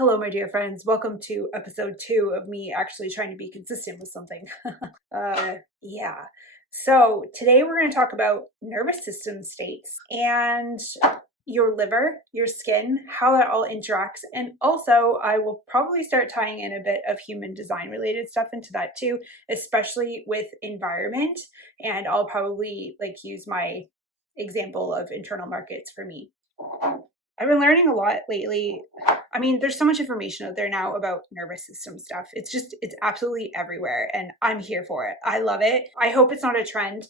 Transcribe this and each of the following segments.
Hello, my dear friends. Welcome to episode 2 of me actually trying to be consistent with something. Yeah. So today we're going to talk about nervous system states and your liver, your skin, how that all interacts. And also, I will probably start tying in a bit of human design related stuff into that too, especially with environment. And I'll probably use my example of internal markets for me. I've been learning a lot lately. I mean, there's so much information out there now about nervous system stuff. It's absolutely everywhere, and I'm here for it. I love it. I hope it's not a trend.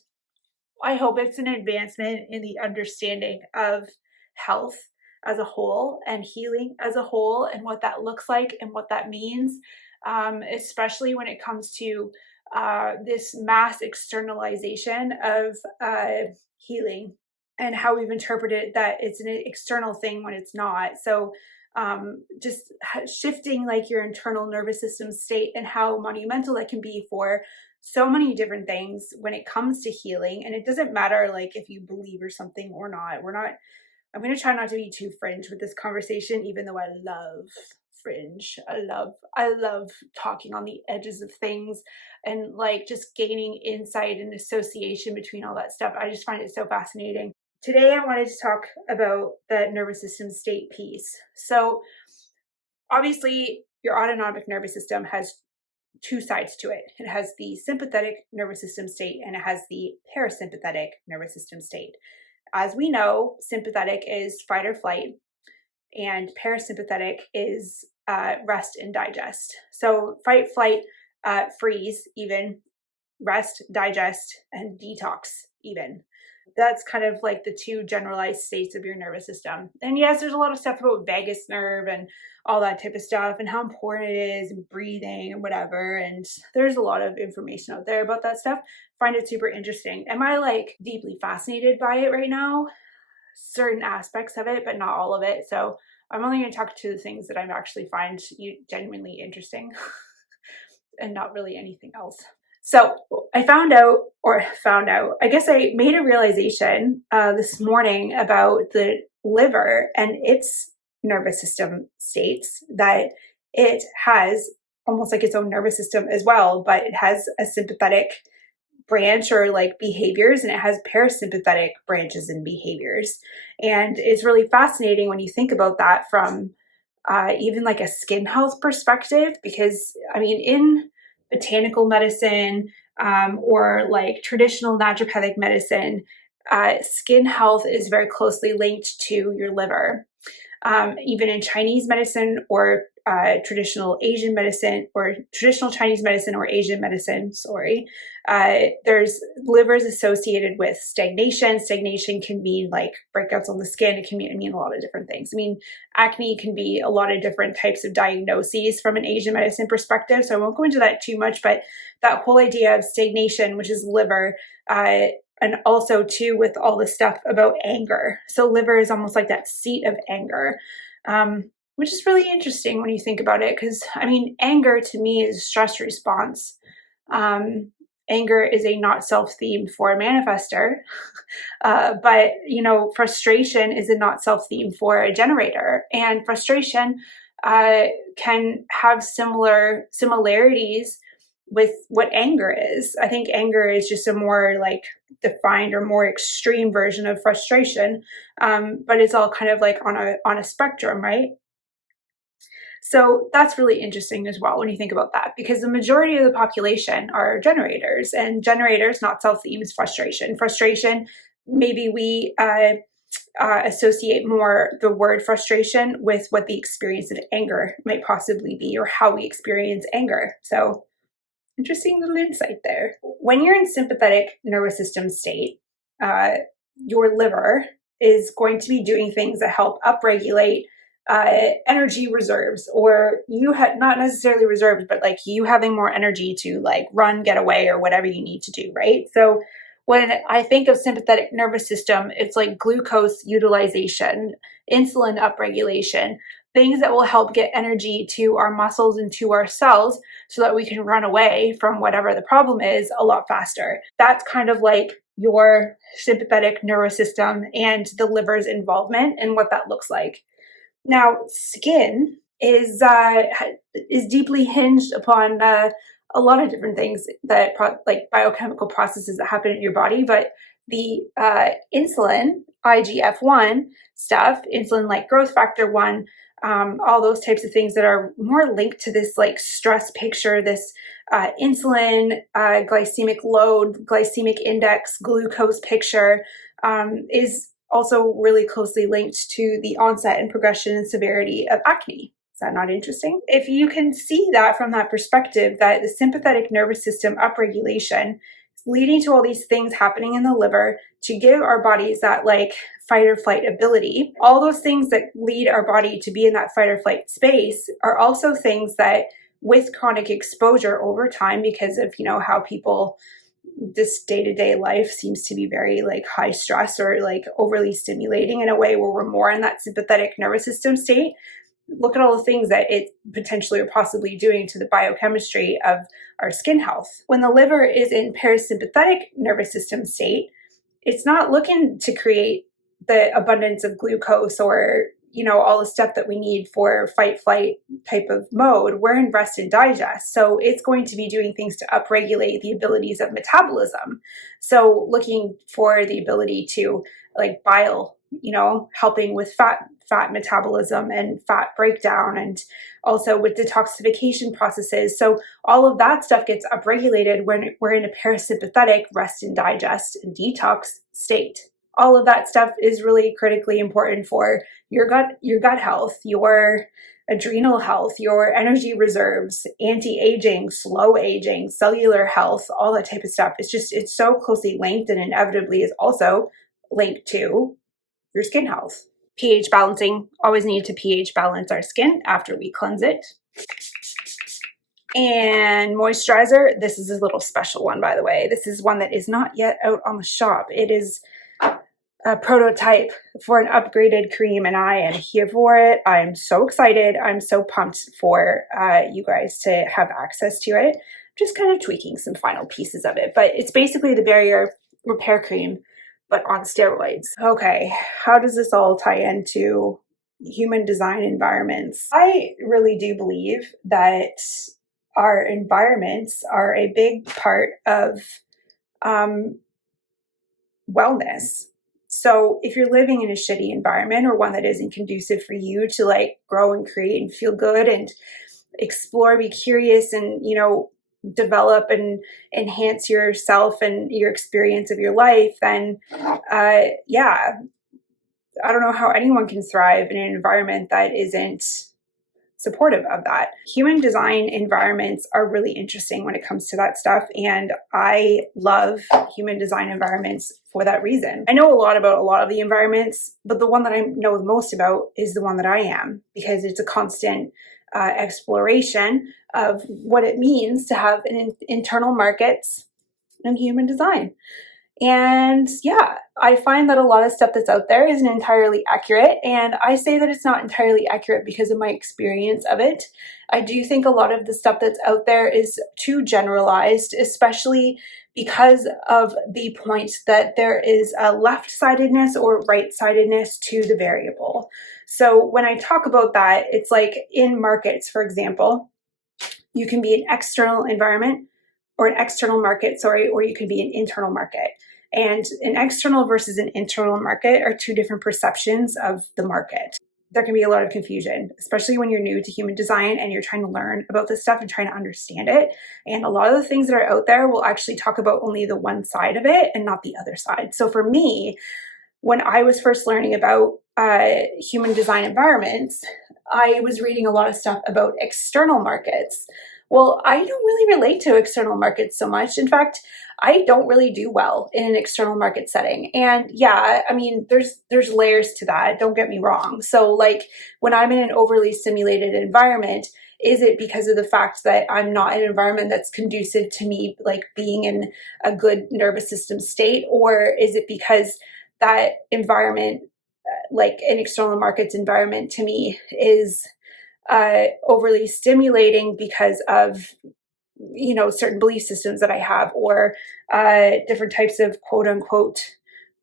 I hope it's an advancement in the understanding of health as a whole and healing as a whole and what that looks like and what that means, especially when it comes to this mass externalization of healing and how we've interpreted that it's an external thing when it's not. So just shifting your internal nervous system state and how monumental that can be for so many different things when it comes to healing. And it doesn't matter if you believe or something or not. I'm going to try not to be too fringe with this conversation, even though I love fringe. I love talking on the edges of things and just gaining insight and association between all that stuff. I just find it so fascinating. Today, I wanted to talk about the nervous system state piece. So, obviously, your autonomic nervous system has two sides to it. It has the sympathetic nervous system state and it has the parasympathetic nervous system state. As we know, sympathetic is fight or flight, and parasympathetic is rest and digest. So, fight, flight, freeze, even rest, digest, and detox, even. That's kind of the two generalized states of your nervous system. And yes, there's a lot of stuff about vagus nerve and all that type of stuff and how important it is and breathing and whatever. And there's a lot of information out there about that stuff. Find it super interesting. Am I deeply fascinated by it right now? Certain aspects of it, but not all of it. So I'm only going to talk to the things that I actually find genuinely interesting and not really anything else. So I found out, I guess I made a realization this morning about the liver and its nervous system states, that it has almost its own nervous system as well, but it has a sympathetic branch or behaviors, and it has parasympathetic branches and behaviors. And it's really fascinating when you think about that from even a skin health perspective, because in botanical medicine or traditional naturopathic medicine, skin health is very closely linked to your liver. Even in Chinese medicine or traditional Asian medicine or traditional Chinese medicine or Asian medicine, there's livers associated with stagnation. Stagnation can mean breakouts on the skin. It can mean a lot of different things. Acne can be a lot of different types of diagnoses from an Asian medicine perspective. So I won't go into that too much, but that whole idea of stagnation, which is liver, and also too with all the stuff about anger. So liver is almost like that seat of anger, which is really interesting when you think about it. Because anger to me is a stress response. Anger is a not self theme for a manifester, but frustration is a not self theme for a generator. And frustration can have similarities with what anger is. I think anger is just a more defined or more extreme version of frustration, but it's all kind of on a spectrum, right? So that's really interesting as well when you think about that, because the majority of the population are generators, and generators, not self-theme, is frustration. Frustration, maybe we associate more the word frustration with what the experience of anger might possibly be, or how we experience anger. So interesting little insight there. When you're in sympathetic nervous system state, your liver is going to be doing things that help upregulate energy reserves, or you have not necessarily reserves, but you having more energy to run, get away, or whatever you need to do, right? So when I think of sympathetic nervous system, it's glucose utilization, insulin upregulation, things that will help get energy to our muscles and to our cells so that we can run away from whatever the problem is a lot faster. That's kind of your sympathetic nervous system and the liver's involvement and what that looks like. Now, skin is deeply hinged upon a lot of different things that like biochemical processes that happen in your body. But the insulin, IGF-1 stuff, insulin like growth factor 1, all those types of things that are more linked to this like stress picture, this insulin, glycemic load, glycemic index, glucose picture, is also really closely linked to the onset and progression and severity of acne. Is that not interesting? If you can see that from that perspective, that the sympathetic nervous system upregulation is leading to all these things happening in the liver to give our bodies that like fight or flight ability, all those things that lead our body to be in that fight or flight space are also things that with chronic exposure over time, because of, you know, how people, this day-to-day life seems to be very like high stress or like overly stimulating in a way where we're more in that sympathetic nervous system state. Look at all the things that it potentially or possibly doing to the biochemistry of our skin health. When the liver is in parasympathetic nervous system state, it's not looking to create the abundance of glucose or, you know, all the stuff that we need for fight flight type of mode. We're in rest and digest. So it's going to be doing things to upregulate the abilities of metabolism. So looking for the ability to like bile, you know, helping with fat metabolism and fat breakdown, and also with detoxification processes. So all of that stuff gets upregulated when we're in a parasympathetic rest and digest and detox state. All of that stuff is really critically important for your gut health, your adrenal health, your energy reserves, anti-aging, slow aging, cellular health, all that type of stuff. It's so closely linked, and inevitably is also linked to your skin health. pH balancing, always need to pH balance our skin after we cleanse it. And moisturizer, this is a little special one, by the way. This is one that is not yet out on the shop. It is a prototype for an upgraded cream, and I am here for it. I'm so excited. I'm so pumped for you guys to have access to it. Just kind of tweaking some final pieces of it, but it's basically the barrier repair cream, but on steroids. Okay, how does this all tie into human design environments? I really do believe that our environments are a big part of wellness. So if you're living in a shitty environment or one that isn't conducive for you to like grow and create and feel good and explore, be curious, and, you know, develop and enhance yourself and your experience of your life, then yeah, I don't know how anyone can thrive in an environment that isn't supportive of that. Human design environments are really interesting when it comes to that stuff, and I love human design environments for that reason. I know a lot about a lot of the environments, but the one that I know the most about is the one that I am, because it's a constant exploration of what it means to have an internal markets and human design. And yeah, I find that a lot of stuff that's out there isn't entirely accurate. And I say that it's not entirely accurate because of my experience of it. I do think a lot of the stuff that's out there is too generalized, especially because of the point that there is a left-sidedness or right-sidedness to the variable. So when I talk about that, it's like in markets, for example, you can be an external environment or an external market, or you could be an internal market. And an external versus an internal market are two different perceptions of the market. There can be a lot of confusion, especially when you're new to human design and you're trying to learn about this stuff and trying to understand it. And a lot of the things that are out there will actually talk about only the one side of it and not the other side. So for me, when I was first learning about human design environments, I was reading a lot of stuff about external markets. Well, I don't really relate to external markets so much. In fact, I don't really do well in an external market setting. And yeah, I mean, there's layers to that. Don't get me wrong. So like when I'm in an overly stimulated environment, is it because of the fact that I'm not in an environment that's conducive to me like being in a good nervous system state? Or is it because that environment, like an external markets environment to me, is overly stimulating because of, you know, certain belief systems that I have, or different types of quote unquote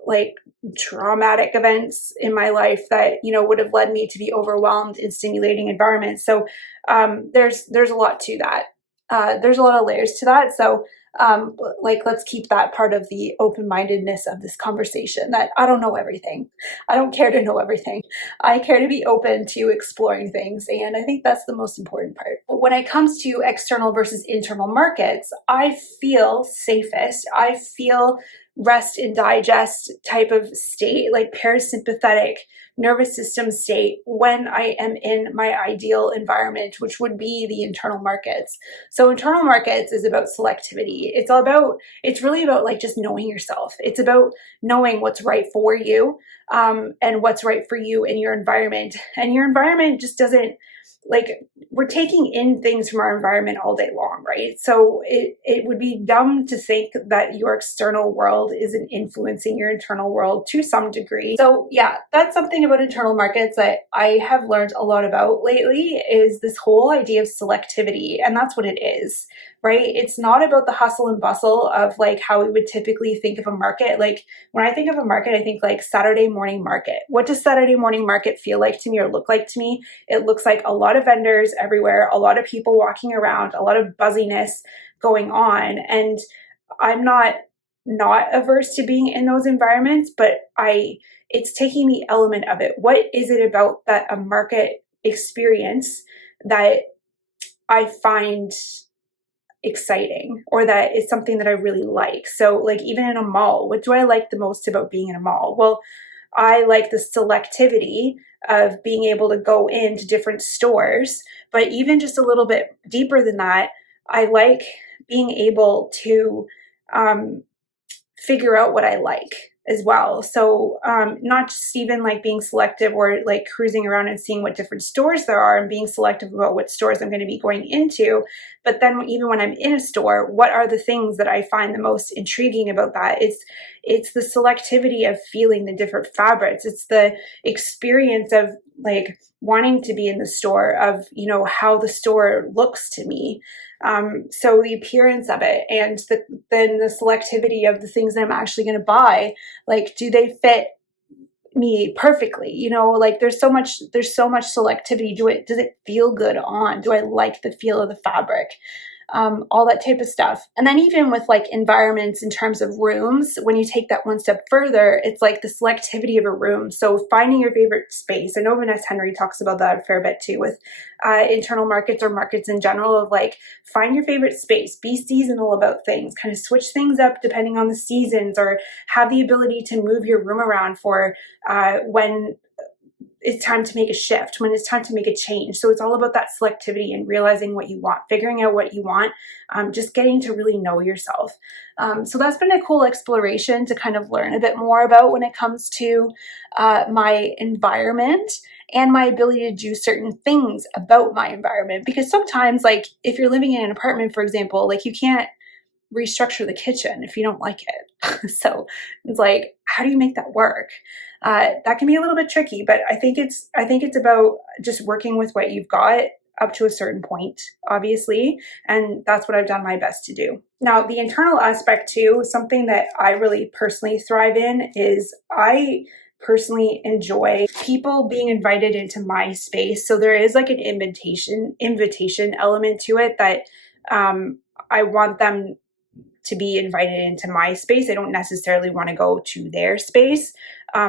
like traumatic events in my life that, you know, would have led me to be overwhelmed in stimulating environments. So there's a lot to that. There's a lot of layers to that. So like, let's keep that part of the open-mindedness of this conversation, that I don't know everything. I don't care to know everything. I care to be open to exploring things. And I think that's the most important part. When it comes to external versus internal markets, I feel safest. I feel rest and digest type of state, like parasympathetic nervous system state, when I am in my ideal environment, which would be the internal markets. So internal markets is about selectivity. It's really about like just knowing yourself. It's about knowing what's right for you, and what's right for you in your environment. And your environment just doesn't, like, we're taking in things from our environment all day long, right? So it would be dumb to think that your external world isn't influencing your internal world to some degree. So yeah, that's something about internal markets that I have learned a lot about lately, is this whole idea of selectivity. And that's what it is, right? It's not about the hustle and bustle of like how we would typically think of a market. Like when I think of a market, I think like Saturday morning market. What does Saturday morning market feel like to me or look like to me? It looks like a lot of vendors everywhere, a lot of people walking around, a lot of buzziness going on. And I'm not averse to being in those environments, but it's taking the element of it. What is it about that a market experience that I find exciting, or that is something that I really like? So like even in a mall, what do I like the most about being in a mall? Well, I like the selectivity of being able to go into different stores, but even just a little bit deeper than that, I like being able to figure out what I like as well. So not just even like being selective or like cruising around and seeing what different stores there are and being selective about what stores I'm going to be going into, but then even when I'm in a store, what are the things that I find the most intriguing about that? It's the selectivity of feeling the different fabrics. It's the experience of like wanting to be in the store, of, you know, how the store looks to me. So the appearance of it, and then the selectivity of the things that I'm actually going to buy. Like, do they fit me perfectly? You know, like there's so much selectivity. Does it feel good on? Do I like the feel of the fabric? All that type of stuff. And then even with like environments in terms of rooms, when you take that one step further, it's like the selectivity of a room. So finding your favorite space. I know Vanessa Henry talks about that a fair bit too, with internal markets or markets in general, of like, find your favorite space, be seasonal about things, kind of switch things up depending on the seasons, or have the ability to move your room around for when it's time to make a shift, when it's time to make a change. So it's all about that selectivity and realizing what you want, figuring out what you want, just getting to really know yourself. So that's been a cool exploration to kind of learn a bit more about when it comes to my environment and my ability to do certain things about my environment. Because sometimes, like if you're living in an apartment, for example, like you can't restructure the kitchen if you don't like it. So it's like, how do you make that work? That can be a little bit tricky, but I think it's about just working with what you've got up to a certain point, obviously, and that's what I've done my best to do. Now, the internal aspect too, something that I really personally thrive in, is I personally enjoy people being invited into my space. So there is like an invitation element to it, that I want them to be invited into my space. I don't necessarily want to go to their space.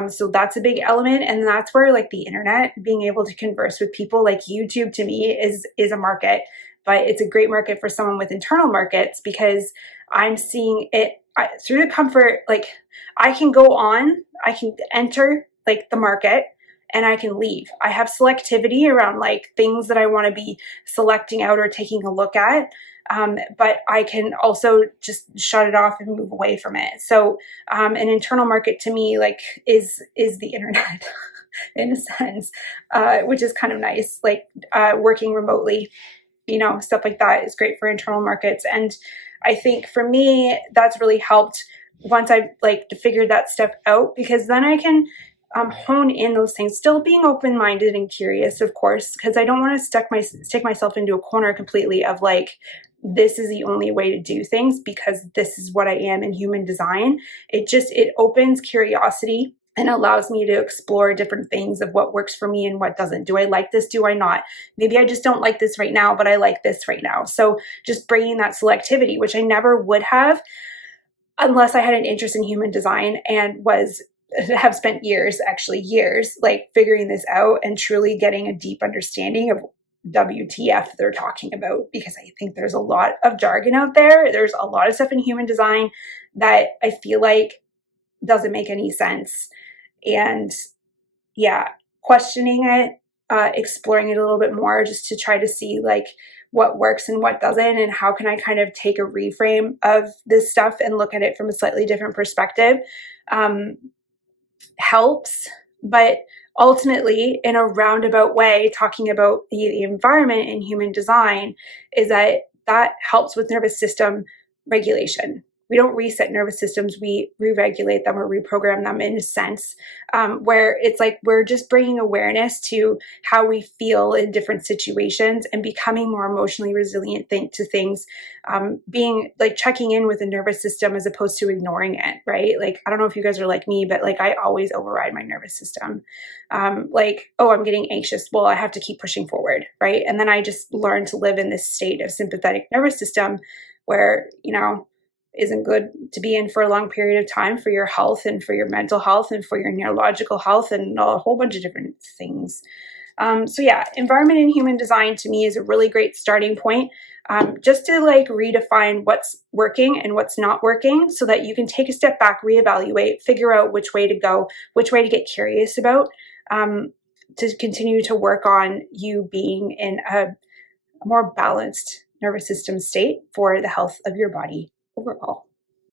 So that's a big element. And that's where like the internet, being able to converse with people, like YouTube to me is a market, but it's a great market for someone with internal markets, because I'm seeing it through the comfort. Like I can enter like the market and I can leave. I have selectivity around like things that I want to be selecting out or taking a look at. But I can also just shut it off and move away from it. So an internal market to me like is the internet in a sense, which is kind of nice. Like working remotely, you know, stuff like that is great for internal markets. And I think for me, that's really helped once I've like figured that stuff out, because then I can hone in those things, still being open-minded and curious, of course, because I don't want to stick myself into a corner completely of like, this is the only way to do things because this is what I am in human design. It opens curiosity and allows me to explore different things of what works for me and what doesn't. Do I like this? Do I not? Maybe I just don't like this right now, but I like this right now. So just bringing that selectivity, which I never would have unless I had an interest in human design and have spent years, actually years, like figuring this out and truly getting a deep understanding of WTF they're talking about, because I think there's a lot of jargon out there. There's a lot of stuff in human design that I feel like doesn't make any sense. And yeah, questioning it, exploring it a little bit more just to try to see like what works and what doesn't, and how can I kind of take a reframe of this stuff and look at it from a slightly different perspective, helps. But ultimately, in a roundabout way, talking about the environment in human design is that helps with nervous system regulation. We don't reset nervous systems, we re-regulate them or reprogram them in a sense, where it's like we're just bringing awareness to how we feel in different situations and becoming more emotionally resilient to things, being like checking in with the nervous system as opposed to ignoring it, right? Like, I don't know if you guys are like me, but like I always override my nervous system. Like, oh, I'm getting anxious. Well, I have to keep pushing forward, right? And then I just learn to live in this state of sympathetic nervous system where, isn't good to be in for a long period of time for your health and for your mental health and for your neurological health and a whole bunch of different things. So yeah, environment in human design to me is a really great starting point, just to like redefine what's working and what's not working so that you can take a step back, reevaluate, figure out which way to go, which way to get curious about, to continue to work on you being in a more balanced nervous system state for the health of your body overall.